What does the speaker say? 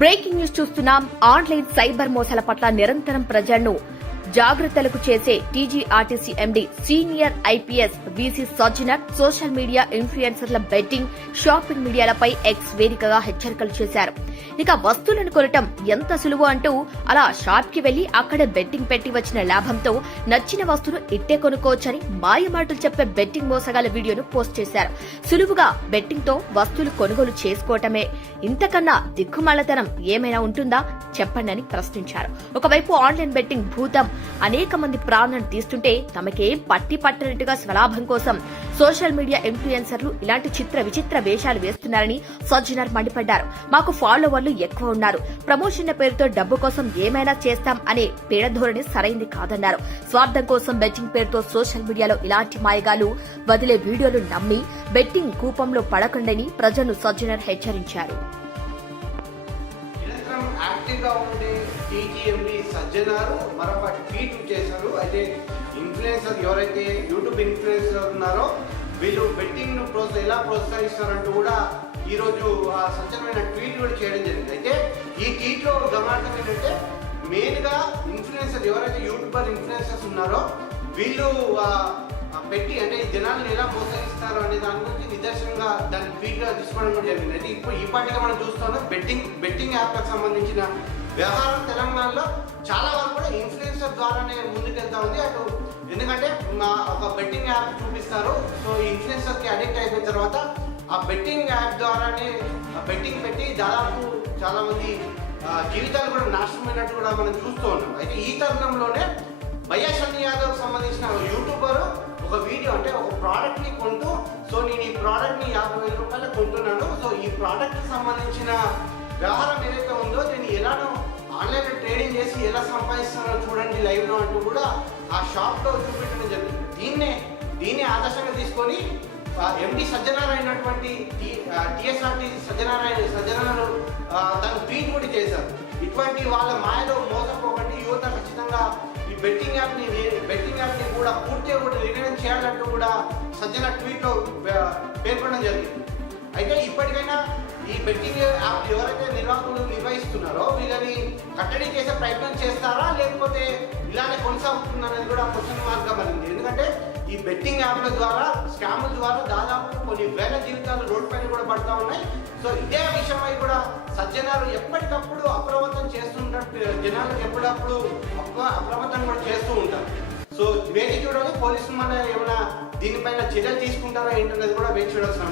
Breaking news చూస్తున్నాం. Online cyber మోసాల పట్ల నిరంతరం ప్రజలను జాగ్రత్తలకు చేసే TGRTC MD senior IPS VC Sajjanar social media ఇన్ఫ్లుయెన్సర్ల బెట్టింగ్, షాపింగ్ మీడియాలపై ఎక్స్ వేదికగా హెచ్చరికలు చేశారు. ఇక వస్తువులను కొనటం ఎంత సులువు అంటూ అలా షాప్ కి వెళ్లి అక్కడే బెట్టింగ్ పెట్టి వచ్చిన లాభంతో నచ్చిన వస్తువును ఇట్టే కొనుక్కోవచ్చని మాయమాటలు చెప్పే బెట్టింగ్ మోసగాల వీడియోను పోస్ట్ చేశారు. సులువుగా బెట్టింగ్ తో వస్తువులు కొనుగోలు చేసుకోవటమే ఇంతకన్నా దిక్కుమాలతనం ఏమైనా ఉంటుందా చెప్పండి అని ప్రశ్నించారు. ఒకవైపు ఆన్లైన్ బెట్టింగ్ భూతం అనేక మంది ప్రాణాలను తీస్తుంటే తమకేం పట్టనట్టుగా స్వలాభం కోసం సోషల్ మీడియా ఇన్ఫ్లుయెన్సర్లు ఇలాంటి చిత్ర విచిత్ర వేషాలు వేస్తున్నారని సజ్జనర్ మండిపడ్డారు. మాకు ఫాలోవర్లు ఎక్కువ ఉన్నారు, ప్రమోషన్ల పేరుతో డబ్బు కోసం ఏమైనా చేస్తాం అనే పీడధోరణి సరైంది కాదన్నారు. స్వార్థం కోసం బెట్టింగ్ పేరుతో సోషల్ మీడియాలో ఇలాంటి మాయగాలు వదిలే వీడియోలు నమ్మి బెట్టింగ్ కూపంలో పడకండని ప్రజలను సజ్జనర్ హెచ్చరించారు. యాక్టివ్గా ఉండే టీజీఎండీ సజ్జనారు మరొక ట్వీట్ చేశారు. అయితే ఇన్ఫ్లుయెన్సర్ ఎవరైతే యూట్యూబ్ ఇన్ఫ్లుయెన్సర్ ఉన్నారో వీళ్ళు బెట్టింగ్ ఎలా ప్రోత్సహిస్తారంటూ కూడా ఈరోజు ఆ సజ్జనమైన ట్వీట్ కూడా చేయడం జరిగింది. అయితే ఈ ట్వీట్లో గమనార్థం ఏంటంటే మెయిన్గా ఇన్ఫ్లుయెన్సర్ ఎవరైతే యూట్యూబర్ ఇన్ఫ్లుయెన్సర్స్ ఉన్నారో వీళ్ళు పెట్టి అంటే జనాలను ఎలా మోసగిస్తారు అనే దాని గురించి నిదర్శనంగా దాన్ని ట్వీట్గా తీసుకోవడం కూడా జరిగింది. అయితే ఇప్పుడు ఈ పాటిగా మనం చూస్తున్నాం బెట్టింగ్ యాప్లకు సంబంధించిన వ్యవహారం తెలంగాణలో చాలా వరకు కూడా ఇన్ఫ్లుయెన్సర్ ద్వారానే ముందుకెళ్తా ఉంది. అటు ఎందుకంటే ఒక బెట్టింగ్ యాప్ చూపిస్తారు, సో ఇన్ఫ్లుయెన్సర్కి అడిక్ట్ అయిపోయిన తర్వాత ఆ బెట్టింగ్ యాప్ ద్వారానే బెట్టింగ్ పెట్టి దాదాపు చాలా మంది జీవితాలు కూడా నాశనమైనట్టు కూడా మనం చూస్తూ ఉన్నాం. అయితే ఈ తరుణంలోనే భయ్యా షన్నీ యాదవ్ సంబంధించిన యూట్యూబర్ ఒక వీడియో అంటే ఒక ప్రోడక్ట్ ని కొంటూ, సో నేను ఈ ప్రోడక్ట్ ని 50,000 రూపాయలు కొంటున్నాను, సో ఈ ప్రోడక్ట్ కి సంబంధించిన వ్యవహారం ఏదైతే ఉందో దీన్ని ఎలానో ఆన్లైన్ ట్రేడింగ్ చేసి ఎలా సంపాదిస్తానో చూడండి లైవ్ లో అంటూ కూడా ఆ షాప్ లో చూపించడం జరిగింది. దీన్ని ఆదర్శంగా తీసుకొని ఎండి సజ్జనార్ అయినటువంటి టీఎస్ఆర్టీ సజ్జనారు తను ట్వీట్ కూడా చేశారు. ఇటువంటి వాళ్ళ మాయలో మోసపోకండి, యువత ఖచ్చితంగా ఈ బెట్టింగ్ యాప్ని కూడా పూర్తిగా కూడా నిర్ణయం చేయాలంటూ కూడా సజ్జన ట్వీట్లో పేర్కొనడం జరిగింది. అయితే ఇప్పటికైనా ఈ బెట్టింగ్ యాప్ ఎవరైతే నిర్వాహకులు నిర్వహిస్తున్నారో వీళ్ళని కట్టడి చేసే ప్రయత్నం చేస్తారా లేకపోతే ఇలానే కొనసాగుతుందనేది కూడా క్వశ్చన్ మార్క్గా మారింది. ఎందుకంటే ఈ బెట్టింగ్ యాప్ల ద్వారా స్కాముల ద్వారా దాదాపు కొన్ని వేల జీవితాలు రోడ్డు పైన కూడా పడతా ఉన్నాయి. సో ఇదే విషయమై కూడా సజ్జనాలు ఎప్పటికప్పుడు అప్రమత్తం చేస్తుంటారు, జనాలకు ఎప్పుడప్పుడు అప్రమత్తం కూడా చేస్తూ ఉంటారు. సో వేచి చూడాలి, పోలీసులు మన ఏమైనా దీనిపైన చర్యలు తీసుకుంటారా ఏంటనేది కూడా వేచి చూడాల్సిన